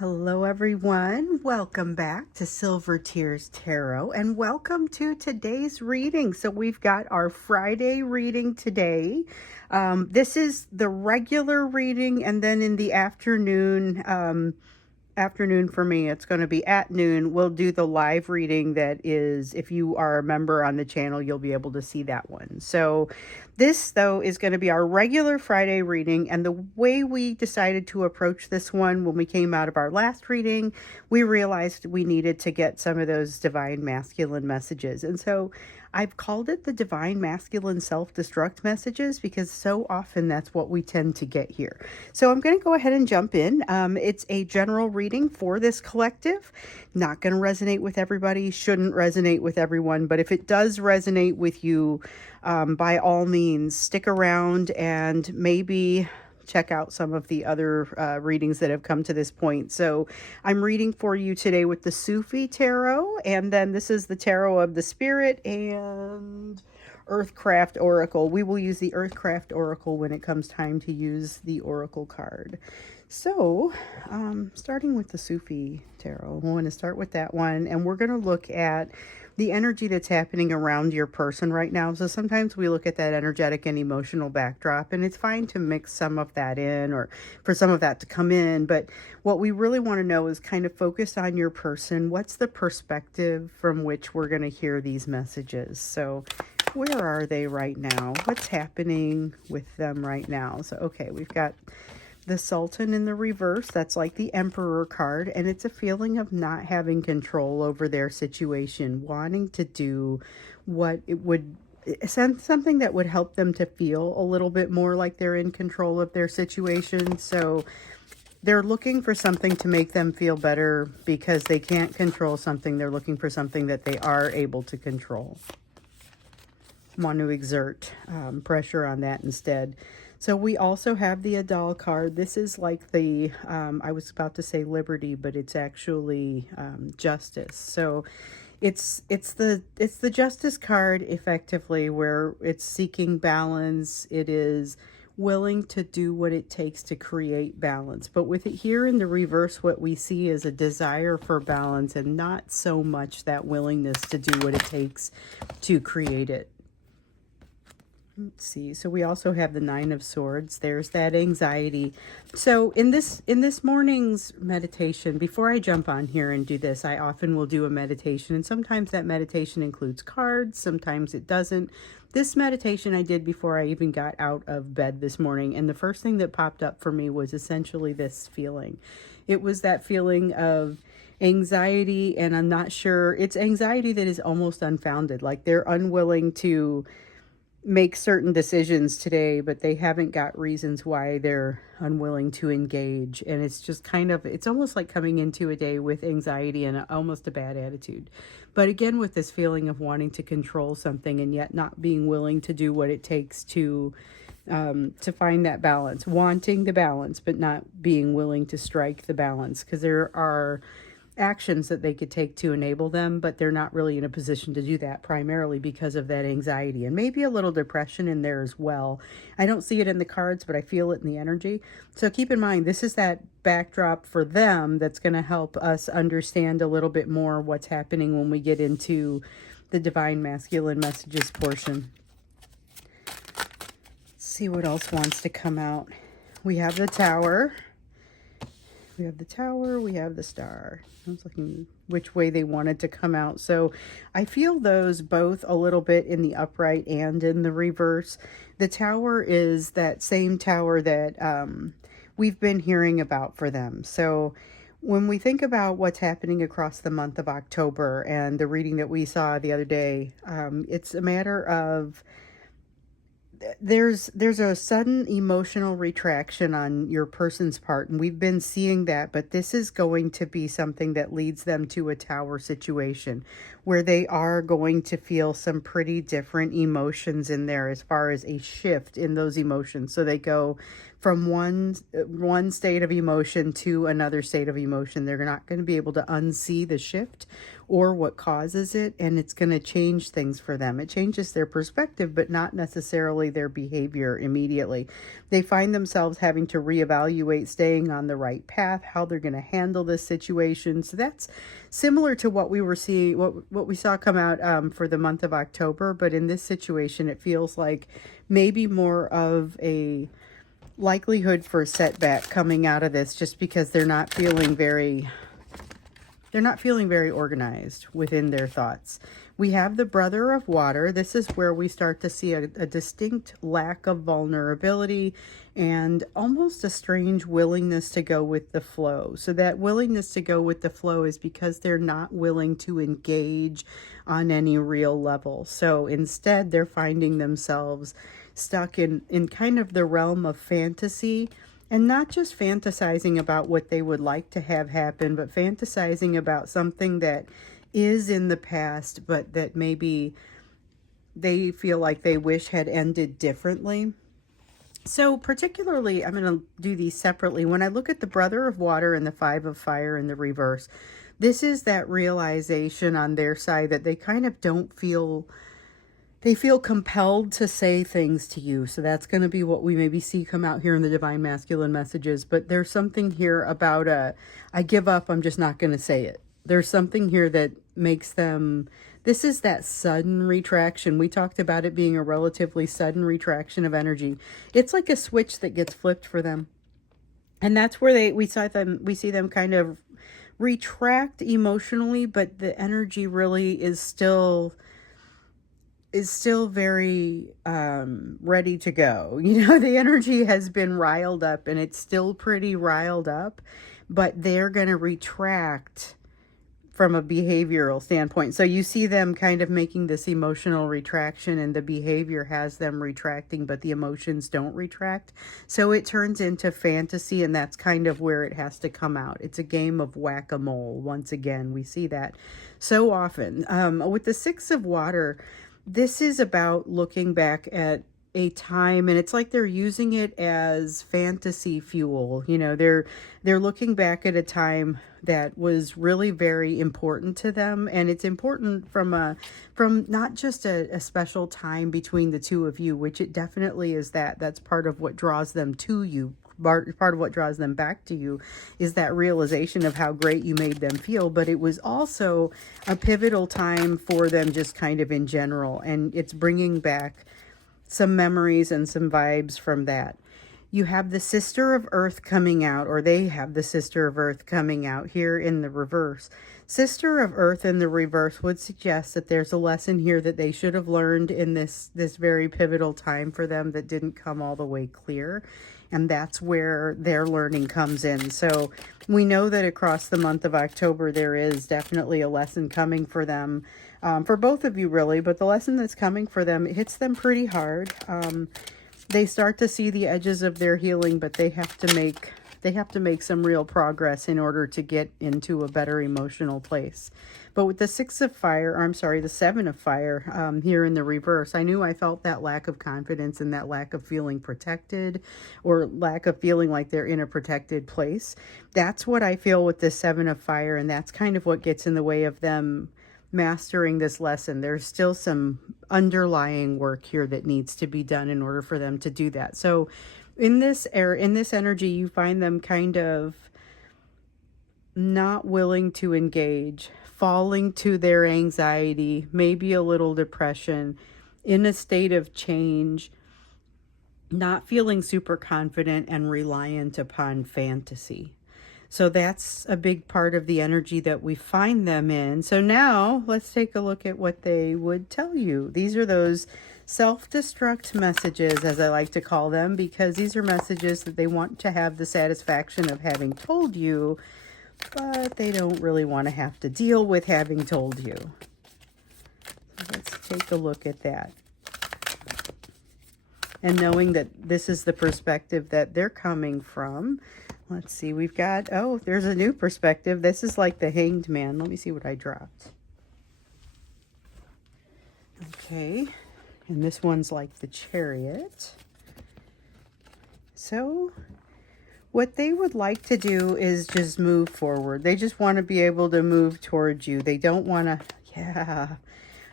Hello everyone, welcome back to Silver Tears Tarot and welcome to today's reading. So we've got our Friday reading today. This is the regular reading, and then in the afternoon for me, it's going to be at noon. We'll do the live reading that is, if you are a member on the channel, you'll be able to see that one. So this, though, is going to be our regular Friday reading. And the way we decided to approach this one when we came out of our last reading, we realized we needed to get some of those divine masculine messages. And so I've called it the divine masculine self-destruct messages because so often that's what we tend to get here. So I'm going to go ahead and jump in. It's a general reading for this collective. Not going to resonate with everybody, shouldn't resonate with everyone, but if it does resonate with you, by all means, stick around and maybe check out some of the other readings that have come to this point. So I'm reading for you today with the Sufi Tarot, and then this is the Tarot of the Spirit and Earthcraft Oracle. We will use the Earthcraft Oracle when it comes time to use the Oracle card. So starting with the Sufi Tarot, I want to start with that one, and we're going to look at the energy that's happening around your person right now. So sometimes we look at that energetic and emotional backdrop, and it's fine to mix some of that in or for some of that to come in. But what we really want to know is kind of focus on your person. What's the perspective from which we're going to hear these messages? So where are they right now? What's happening with them right now? So, okay, we've got the Sultan in the reverse. That's like the Emperor card, and it's a feeling of not having control over their situation, wanting to do what it would, something that would help them to feel a little bit more like they're in control of their situation. So they're looking for something to make them feel better because they can't control something. They're looking for something that they are able to control. Want to exert pressure on that instead. So we also have the Adal card. This is like the, I was about to say liberty, but it's actually justice. So it's the justice card effectively, where it's seeking balance. It is willing to do what it takes to create balance. But with it here in the reverse, what we see is a desire for balance and not so much that willingness to do what it takes to create it. Let's see. So we also have the Nine of Swords. There's that anxiety. So in this morning's meditation, before I jump on here and do this, I often will do a meditation, and sometimes that meditation includes cards, sometimes it doesn't. This meditation I did before I even got out of bed this morning, and the first thing that popped up for me was essentially this feeling. It was that feeling of anxiety, and I'm not sure, it's anxiety that is almost unfounded, like they're unwilling to make certain decisions today, but they haven't got reasons why they're unwilling to engage. And it's just kind of, it's almost like coming into a day with anxiety and almost a bad attitude. But again, with this feeling of wanting to control something and yet not being willing to do what it takes to find that balance, wanting the balance, but not being willing to strike the balance, because there are actions that they could take to enable them, but they're not really in a position to do that, primarily because of that anxiety and maybe a little depression in there as well. I don't see it in the cards, but I feel it in the energy. So keep in mind, this is that backdrop for them that's going to help us understand a little bit more what's happening when we get into the divine masculine messages portion. Let's see what else wants to come out. We have the Tower. We have the Tower, we have the Star. I was looking which way they wanted to come out. So I feel those both a little bit in the upright and in the reverse. The Tower is that same Tower that we've been hearing about for them. So when we think about what's happening across the month of October and the reading that we saw the other day, it's a matter of there's a sudden emotional retraction on your person's part, and we've been seeing that, but this is going to be something that leads them to a Tower situation where they are going to feel some pretty different emotions in there as far as a shift in those emotions. So they go from one state of emotion to another state of emotion. They're not going to be able to unsee the shift or what causes it, and it's going to change things for them. It changes their perspective, but not necessarily their behavior immediately. They find themselves having to reevaluate staying on the right path, how they're going to handle this situation. So that's similar to what we were seeing, what we saw come out for the month of October. But in this situation, it feels like maybe more of a likelihood for a setback coming out of this, just because they're not feeling very organized within their thoughts. We have the Brother of Water. This is where we start to see a distinct lack of vulnerability and almost a strange willingness to go with the flow. So that willingness to go with the flow is because they're not willing to engage on any real level. So instead, they're finding themselves stuck in kind of the realm of fantasy, and not just fantasizing about what they would like to have happen, but fantasizing about something that is in the past, but that maybe they feel like they wish had ended differently. So particularly, I'm going to do these separately. When I look at the Brother of Water and the Five of Fire in the reverse, this is that realization on their side that they kind of don't feel, they feel compelled to say things to you. So that's going to be what we maybe see come out here in the Divine Masculine Messages. But there's something here about I give up, I'm just not going to say it. There's something here that makes them, this is that sudden retraction. We talked about it being a relatively sudden retraction of energy. It's like a switch that gets flipped for them. And that's where we see them kind of retract emotionally, but the energy really is still very ready to go. You know, the energy has been riled up, and it's still pretty riled up, but they're going to retract from a behavioral standpoint. So you see them kind of making this emotional retraction, and the behavior has them retracting, but the emotions don't retract. So it turns into fantasy, and that's kind of where it has to come out. It's a game of whack-a-mole. Once again, we see that so often. With the Six of Water, this is about looking back at a time, and it's like they're using it as fantasy fuel. You know, they're looking back at a time that was really very important to them, and it's important from not just a special time between the two of you, which it definitely is. That's part of what draws them to you. Part of what draws them back to you is that realization of how great you made them feel, but it was also a pivotal time for them just kind of in general, and it's bringing back some memories and some vibes from that. You have the Sister of Earth coming out, or they have the Sister of Earth coming out here in the reverse. Sister of Earth in the reverse would suggest that there's a lesson here that they should have learned in this very pivotal time for them that didn't come all the way clear. And that's where their learning comes in. So we know that across the month of October, there is definitely a lesson coming for them, for both of you really, but the lesson that's coming for them, it hits them pretty hard. They start to see the edges of their healing, but they have to make some real progress in order to get into a better emotional place. But with the the Seven of Fire here in the reverse, I knew I felt that lack of confidence and that lack of feeling protected, or lack of feeling like they're in a protected place. That's what I feel with the Seven of Fire, and that's kind of what gets in the way of them mastering this lesson. There's still some underlying work here that needs to be done in order for them to do that. So in this energy, you find them kind of not willing to engage, falling to their anxiety, maybe a little depression, in a state of change, not feeling super confident and reliant upon fantasy. So that's a big part of the energy that we find them in. So now let's take a look at what they would tell you. These are those self-destruct messages, as I like to call them, because these are messages that they want to have the satisfaction of having told you, but they don't really want to have to deal with having told you. So let's take a look at that. And knowing that this is the perspective that they're coming from. Let's see, we've got, oh, there's a new perspective. This is like the Hanged Man. Let me see what I dropped. Okay, and this one's like the Chariot. So what they would like to do is just move forward. They just want to be able to move towards you. They don't want to, yeah.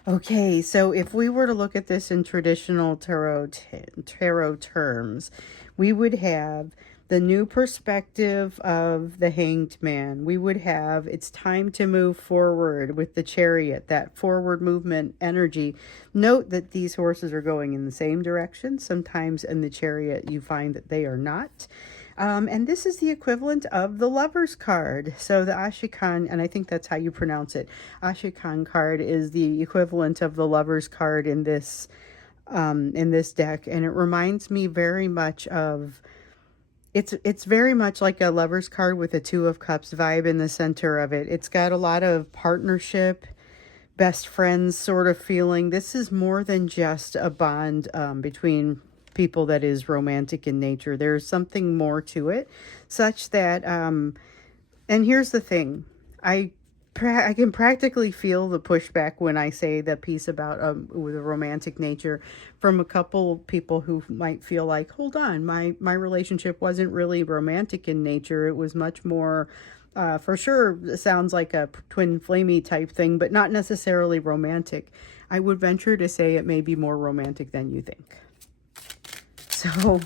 Okay, so if we were to look at this in traditional tarot terms, we would have the new perspective of the Hanged Man. We would have it's time to move forward with the Chariot, that forward movement energy. Note that these horses are going in the same direction. Sometimes in the Chariot you find that they are not. And this is the equivalent of the Lover's card. So the Ashikan, and I think that's how you pronounce it, Ashikan card is the equivalent of the Lover's card in this deck. And it reminds me very much of, it's very much like a Lover's card with a Two of Cups vibe in the center of it. It's got a lot of partnership, best friends sort of feeling. This is more than just a bond between people that is romantic in nature. There's something more to it, such that and here's the thing, I can practically feel the pushback when I say the piece about with a romantic nature from a couple people who might feel like, hold on, my relationship wasn't really romantic in nature. It was much more for sure, it sounds like a twin flamey type thing, but not necessarily romantic. I would venture to say it may be more romantic than you think. So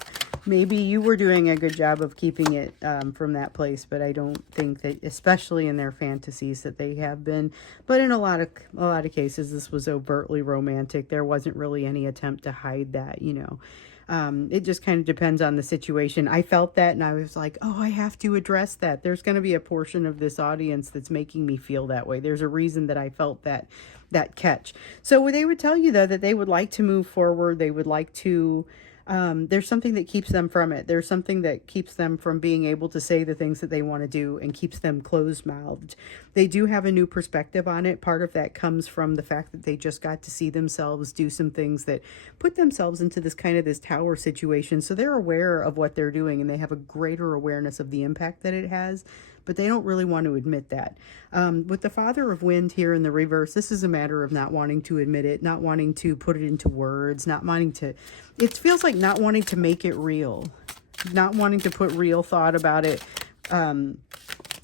maybe you were doing a good job of keeping it from that place, but I don't think that, especially in their fantasies, that they have been. But in a lot of cases, this was overtly romantic. There wasn't really any attempt to hide that, you know. It just kind of depends on the situation. I felt that, and I was like, oh, I have to address that. There's going to be a portion of this audience that's making me feel that way. There's a reason that I felt that catch. So they would tell you, though, that they would like to move forward. They would like to... there's something that keeps them from it. There's something that keeps them from being able to say the things that they want to do and keeps them closed-mouthed. They do have a new perspective on it. Part of that comes from the fact that they just got to see themselves do some things that put themselves into this tower situation. So they're aware of what they're doing, and they have a greater awareness of the impact that it has, but they don't really want to admit that. With the Father of Wind here in the reverse, this is a matter of not wanting to admit it, not wanting to put it into words, not wanting to, it feels like not wanting to make it real, not wanting to put real thought about it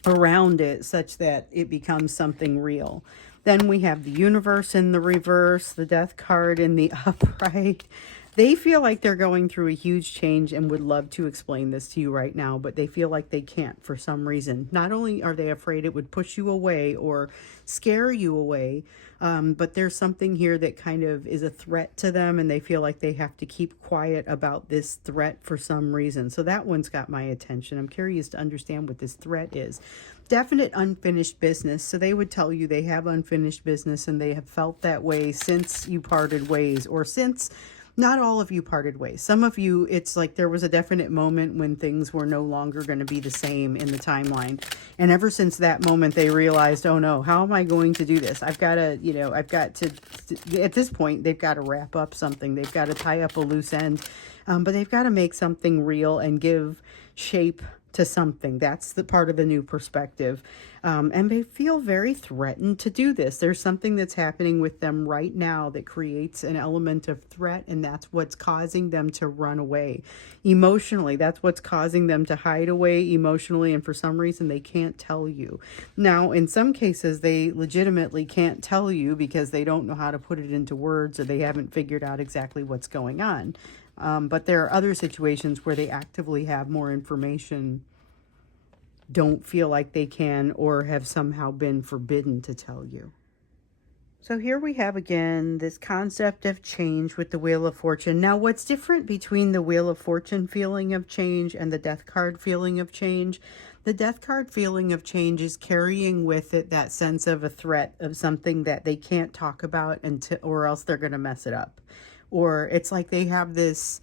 around it such that it becomes something real. Then we have the Universe in the reverse, the Death card in the upright. They feel like they're going through a huge change and would love to explain this to you right now, but they feel like they can't for some reason. Not only are they afraid it would push you away or scare you away, but there's something here that kind of is a threat to them, and they feel like they have to keep quiet about this threat for some reason. So that one's got my attention. I'm curious to understand what this threat is. Definite unfinished business. So they would tell you they have unfinished business, and they have felt that way since you parted ways, or since... Not all of you parted ways. Some of you, it's like there was a definite moment when things were no longer going to be the same in the timeline. And ever since that moment, they realized, oh no, how am I going to do this? I've got to, at this point, they've got to wrap up something. They've got to tie up a loose end. But they've got to make something real and give shape to something. That's the part of the new perspective. And they feel very threatened to do this. There's something that's happening with them right now that creates an element of threat, and that's what's causing them to run away. Emotionally, that's what's causing them to hide away emotionally, and for some reason they can't tell you. Now, in some cases, they legitimately can't tell you because they don't know how to put it into words, or they haven't figured out exactly what's going on. But there are other situations where they actively have more information, don't feel like they can, or have somehow been forbidden to tell you. So here we have again this concept of change with the Wheel of Fortune. Now, what's different between the Wheel of Fortune feeling of change and the Death card feeling of change? The Death card feeling of change is carrying with it that sense of a threat of something that they can't talk about until, or else they're going to mess it up. Or it's like they have this,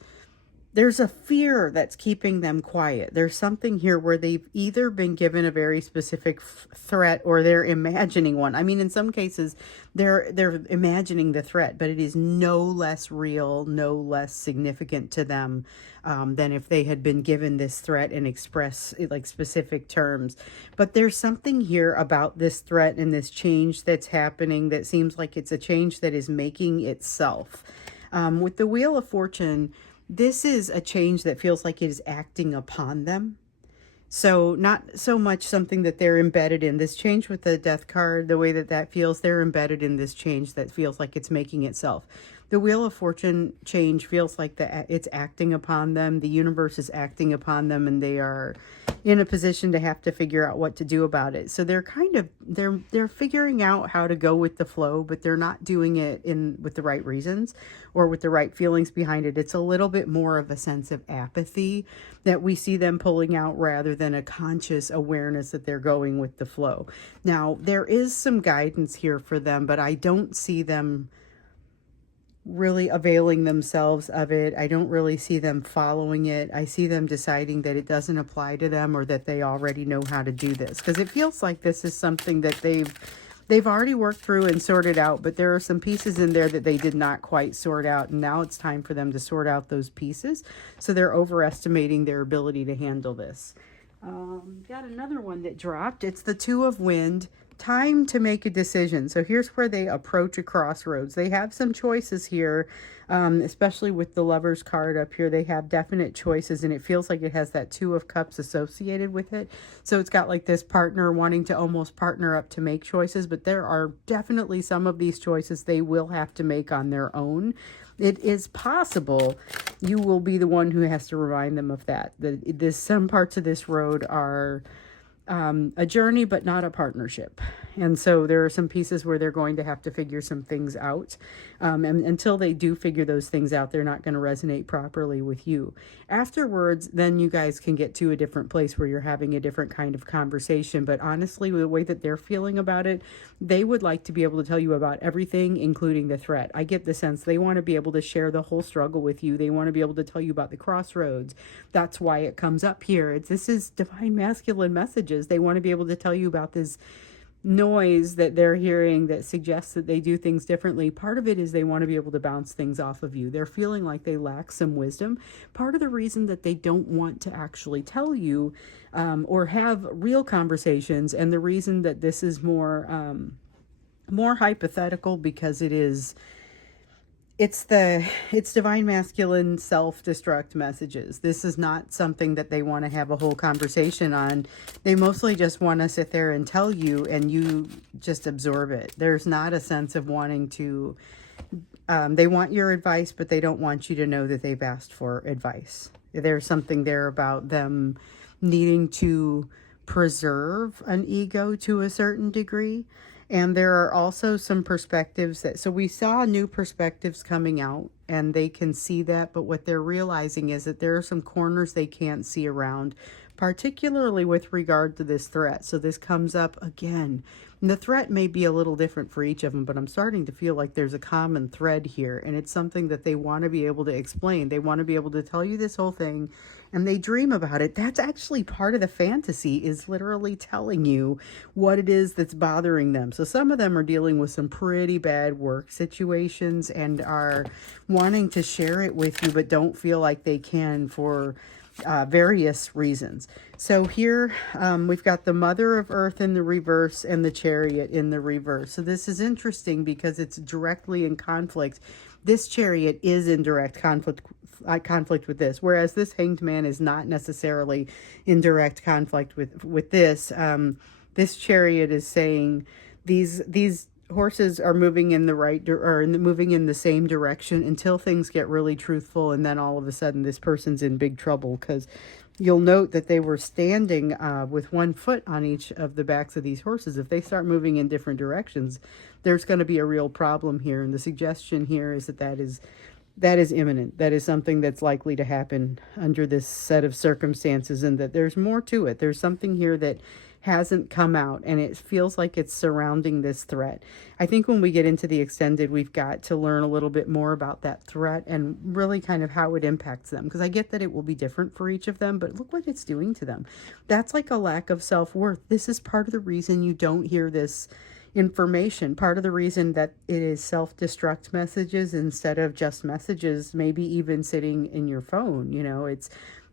there's a fear that's keeping them quiet. There's something here where they've either been given a very specific threat, or they're imagining one. I mean, in some cases, they're imagining the threat, but it is no less real, no less significant to them than if they had been given this threat and express like specific terms. But there's something here about this threat and this change that's happening that seems like it's a change that is making itself. With the Wheel of Fortune, This is a change that feels like it is acting upon them. So not so much something that they're embedded in. This change with the death card, the way that that feels, they're embedded in this change that feels like it's making itself. The Wheel of Fortune change feels like it's acting upon them. The universe is acting upon them, and they are in a position to have to figure out what to do about it. So they're kind of they're figuring out how to go with the flow, but they're not doing it in with the right reasons or with the right feelings behind it. It's a little bit more of a sense of apathy that we see them pulling out rather than a conscious awareness that they're going with the flow. Now, there is some guidance here for them, but I don't see them really availing themselves of it. I don't really see them following it. I see them deciding that it doesn't apply to them or that they already know how to do this, because it feels like this is something that they've already worked through and sorted out, but there are some pieces in there that they did not quite sort out, and now it's time for them to sort out those pieces. So they're overestimating their ability to handle this. Got another one that dropped. It's the Two of Wind. Time to make a decision. So here's where they approach a crossroads. They have some choices here, especially with the Lover's card up here. They have definite choices, and it feels like it has that Two of Cups associated with it. So it's got like this partner wanting to almost partner up to make choices, but there are definitely some of these choices they will have to make on their own. It is possible you will be the one who has to remind them of that. Some parts of this road are a journey, but not a partnership. And so there are some pieces where they're going to have to figure some things out. And until they do figure those things out, they're not going to resonate properly with you. Afterwards, then you guys can get to a different place where you're having a different kind of conversation. But honestly, the way that they're feeling about it, they would like to be able to tell you about everything, including the threat. I get the sense they want to be able to share the whole struggle with you. They want to be able to tell you about the crossroads. That's why it comes up here. This is divine masculine messages. They want to be able to tell you about this noise that they're hearing that suggests that they do things differently. Part of it is they want to be able to bounce things off of you. They're feeling like they lack some wisdom. Part of the reason that they don't want to actually tell you or have real conversations, and the reason that this is more hypothetical, because it's divine masculine self-destruct messages. This is not something that they want to have a whole conversation on. They mostly just want to sit there and tell you, and you just absorb it. There's not a sense of wanting to, they want your advice, but they don't want you to know that they've asked for advice. There's something there about them needing to preserve an ego to a certain degree. And there are also some perspectives so we saw new perspectives coming out, and they can see that, but what they're realizing is that there are some corners they can't see around, particularly with regard to this threat. So this comes up again. And the threat may be a little different for each of them, but I'm starting to feel like there's a common thread here, and it's something that they want to be able to explain. They want to be able to tell you this whole thing, and they dream about it. That's actually part of the fantasy, is literally telling you what it is that's bothering them. So some of them are dealing with some pretty bad work situations and are wanting to share it with you, but don't feel like they can for various reasons. So here we've got the Mother of Earth in the reverse and the Chariot in the reverse. So this is interesting because it's directly in conflict. This Chariot is in direct conflict with this, whereas this Hanged Man is not necessarily in direct conflict with this. This Chariot is saying these horses are moving in the right moving in the same direction until things get really truthful, and then all of a sudden this person's in big trouble, because you'll note that they were standing with one foot on each of the backs of these horses. If they start moving in different directions, there's going to be a real problem here, and the suggestion here is that is imminent. That is something that's likely to happen under this set of circumstances, and that there's more to it. There's something here that hasn't come out, and it feels like it's surrounding this threat. I think when we get into the extended, we've got to learn a little bit more about that threat and really kind of how it impacts them, because I get that it will be different for each of them, but look what it's doing to them. That's like a lack of self-worth. This is part of the reason you don't hear this information, part of the reason that it is self-destruct messages instead of just messages, maybe even sitting in your phone.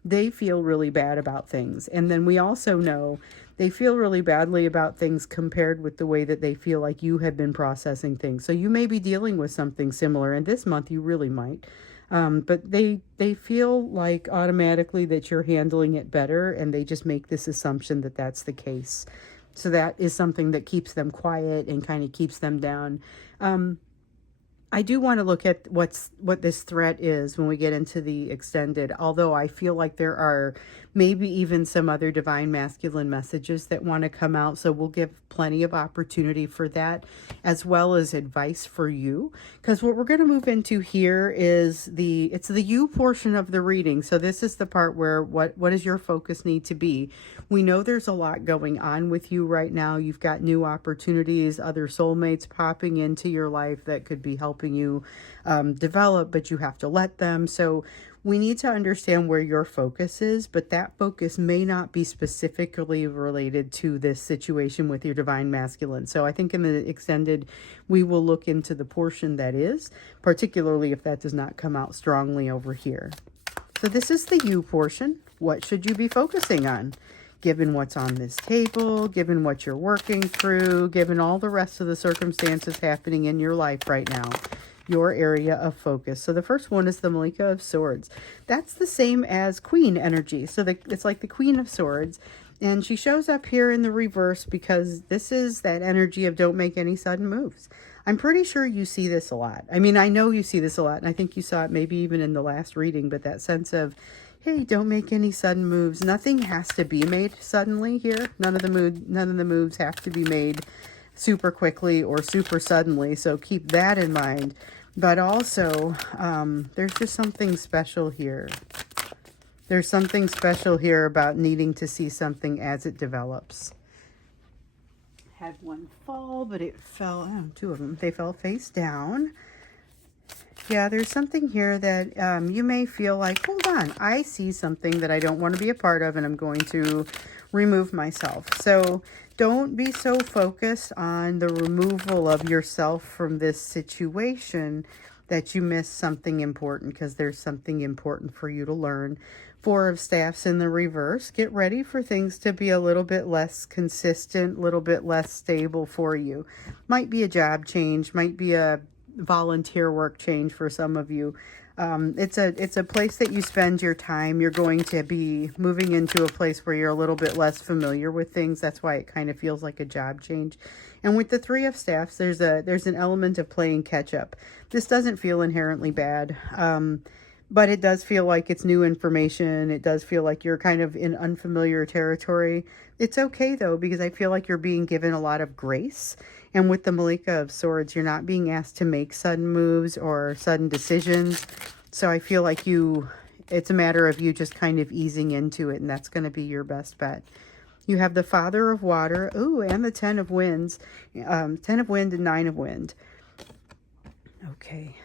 They feel really bad about things. And then we also know they feel really badly about things compared with the way that they feel like you have been processing things. So you may be dealing with something similar, and this month you really might. But they feel like automatically that you're handling it better, and they just make this assumption that that's the case. So that is something that keeps them quiet and kind of keeps them down. Um, I do want to look at what this threat is when we get into the extended, although I feel like there are maybe even some other divine masculine messages that want to come out. So we'll give plenty of opportunity for that, as well as advice for you. Because what we're going to move into here is it's the you portion of the reading. So this is the part where what does your focus need to be? We know there's a lot going on with you right now. You've got new opportunities, other soulmates popping into your life that could be helping you develop, but you have to let them. So we need to understand where your focus is, but that focus may not be specifically related to this situation with your divine masculine. So I think in the extended, we will look into the portion that is, particularly if that does not come out strongly over here. So this is the you portion. What should you be focusing on? Given what's on this table, given what you're working through, given all the rest of the circumstances happening in your life right now, your area of focus. So the first one is the Malika of Swords. That's the same as Queen energy. So it's like the Queen of Swords. And she shows up here in the reverse because this is that energy of don't make any sudden moves. I'm pretty sure you see this a lot. I mean, I know you see this a lot, and I think you saw it maybe even in the last reading, but that sense of, hey, don't make any sudden moves. Nothing has to be made suddenly here. None of the moves have to be made super quickly or super suddenly. So keep that in mind. But also, there's just something special here. There's something special here about needing to see something as it develops. Had one fall, but it fell, two of them, they fell face down. Yeah, there's something here that you may feel like, hold on, I see something that I don't want to be a part of, and I'm going to remove myself. So don't be so focused on the removal of yourself from this situation that you miss something important, because there's something important for you to learn. Four of Staffs in the reverse. Get ready for things to be a little bit less consistent, a little bit less stable for you. Might be a job change, might be a volunteer work change for some of you. It's a place that you spend your time. You're going to be moving into a place where you're a little bit less familiar with things. That's why it kind of feels like a job change. And with the Three of Staffs, there's an element of playing catch up. This doesn't feel inherently bad, but it does feel like it's new information. It does feel like you're kind of in unfamiliar territory. It's okay though, because I feel like you're being given a lot of grace. And with the Malika of Swords, you're not being asked to make sudden moves or sudden decisions. So I feel like it's a matter of you just kind of easing into it, and that's going to be your best bet. You have the Father of Water, and the Ten of Winds, 10 of Wind and 9 of Wind. Okay.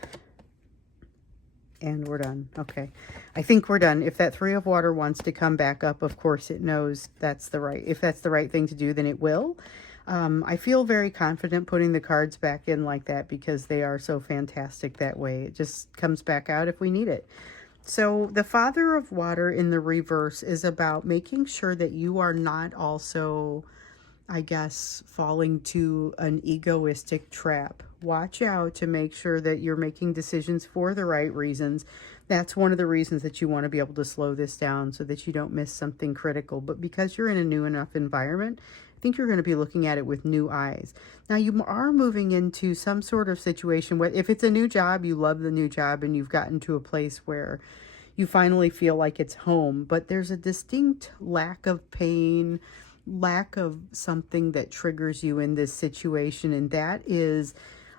And we're done. Okay. I think we're done. If that Three of Water wants to come back up, of course it knows if that's the right thing to do, then it will. I feel very confident putting the cards back in like that because they are so fantastic that way. It just comes back out if we need it. So the Father of Water in the reverse is about making sure that you are not also, I guess, falling to an egoistic trap. Watch out to make sure that you're making decisions for the right reasons. That's one of the reasons that you want to be able to slow this down so that you don't miss something critical. But because you're in a new enough environment, I think you're going to be looking at it with new eyes. Now, you are moving into some sort of situation where if it's a new job, you love the new job and you've gotten to a place where you finally feel like it's home, but there's a distinct lack of pain, lack of something that triggers you in this situation. And that is,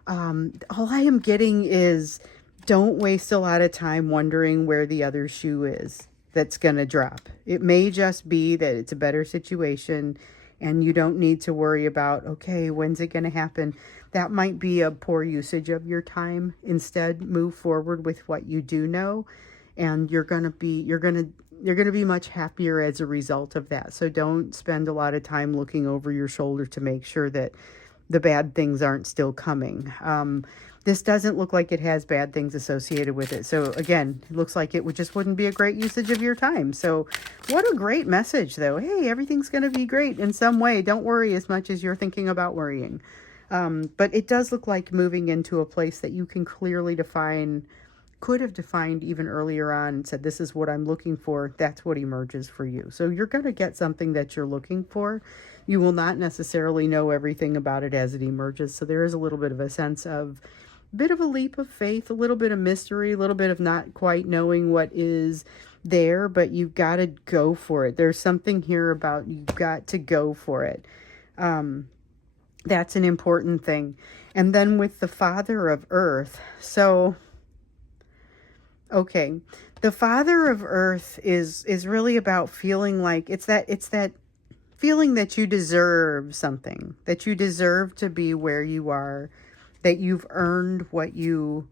all I am getting is, don't waste a lot of time wondering where the other shoe is that's going to drop. It may just be that it's a better situation and you don't need to worry about, okay, when's it going to happen? That might be a poor usage of your time. Instead, move forward with what you do know, and you're going to be much happier as a result of that. So don't spend a lot of time looking over your shoulder to make sure that the bad things aren't still coming. This doesn't look like it has bad things associated with it. So again, it looks like it wouldn't be a great usage of your time. So what a great message though. Hey, everything's going to be great in some way. Don't worry as much as you're thinking about worrying. But it does look like moving into a place that you can clearly define could have defined even earlier on and said, this is what I'm looking for, that's what emerges for you. So you're going to get something that you're looking for. You will not necessarily know everything about it as it emerges. So there is a little bit of a sense of bit of a leap of faith, a little bit of mystery, a little bit of not quite knowing what is there, but you've got to go for it. There's something here about you've got to go for it. That's an important thing. And then with the Father of Earth, so, okay, the Father of Earth is really about feeling like it's that feeling that you deserve something, that you deserve to be where you are, that you've earned what you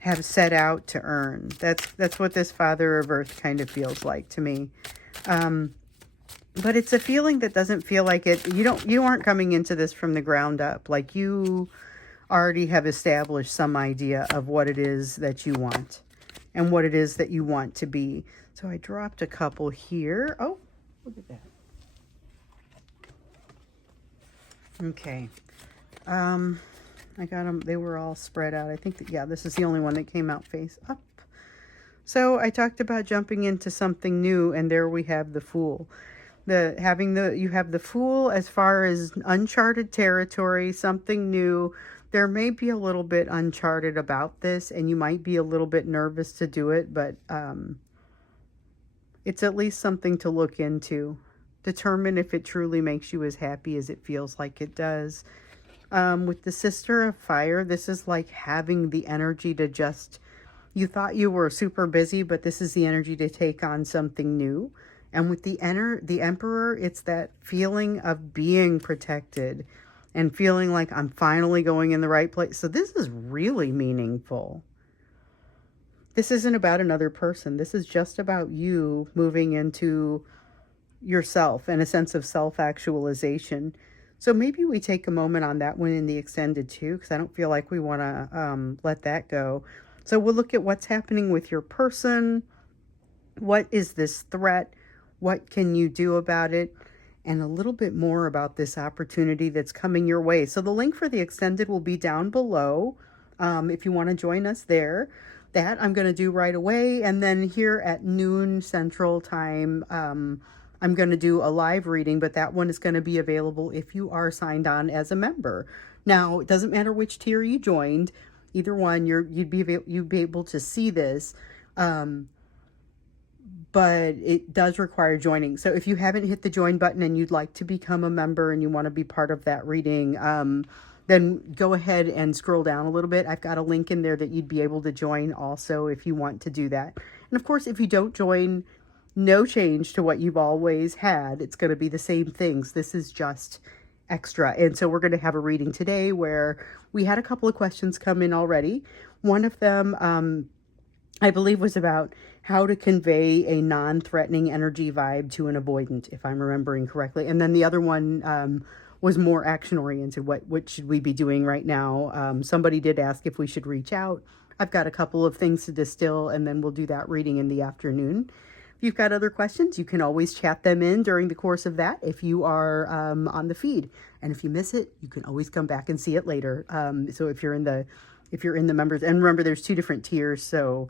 have set out to earn. That's what this Father of Earth kind of feels like to me. But it's a feeling that doesn't feel like it. You aren't coming into this from the ground up. Like you already have established some idea of what it is that you want and what it is that you want to be. So I dropped a couple here. Oh, look at that. Okay. I got them. They were all spread out. I think that, yeah, this is the only one that came out face up. So I talked about jumping into something new, and there we have the Fool. You have the Fool as far as uncharted territory, something new. There may be a little bit uncharted about this, and you might be a little bit nervous to do it, but it's at least something to look into. Determine if it truly makes you as happy as it feels like it does. With the Sister of Fire, this is like having the energy to just, you thought you were super busy, but this is the energy to take on something new. And with the Emperor, it's that feeling of being protected and feeling like I'm finally going in the right place. So this is really meaningful. This isn't about another person. This is just about you moving into yourself and a sense of self-actualization. So maybe we take a moment on that one in the extended too, because I don't feel like we want to let that go. So we'll look at what's happening with your person. What is this threat? What can you do about it? And a little bit more about this opportunity that's coming your way. So the link for the extended will be down below if you want to join us there. That I'm going to do right away. And then here at noon Central Time, I'm going to do a live reading, but that one is going to be available if you are signed on as a member. Now, it doesn't matter which tier you joined. Either one, you'd be able to see this. But it does require joining. So if you haven't hit the join button and you'd like to become a member and you want to be part of that reading, then go ahead and scroll down a little bit. I've got a link in there that you'd be able to join also if you want to do that. And of course, if you don't join, no change to what you've always had. It's going to be the same things. This is just extra. And so we're going to have a reading today where we had a couple of questions come in already. One of them, I believe, was about how to convey a non-threatening energy vibe to an avoidant, if I'm remembering correctly. And then the other one was more action-oriented. What should we be doing right now? Somebody did ask if we should reach out. I've got a couple of things to distill, and then we'll do that reading in the afternoon. If you've got other questions, you can always chat them in during the course of that if you are on the feed. And if you miss it, you can always come back and see it later. So if you're in the members, and remember there's 2 different tiers, so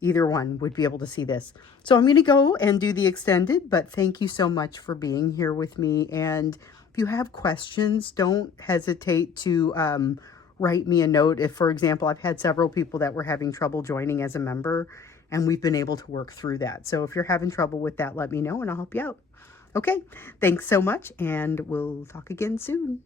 either one would be able to see this. So I'm going to go and do the extended, but thank you so much for being here with me. And if you have questions, don't hesitate to write me a note. If, for example, I've had several people that were having trouble joining as a member, and we've been able to work through that. So if you're having trouble with that, let me know and I'll help you out. Okay, thanks so much, and we'll talk again soon.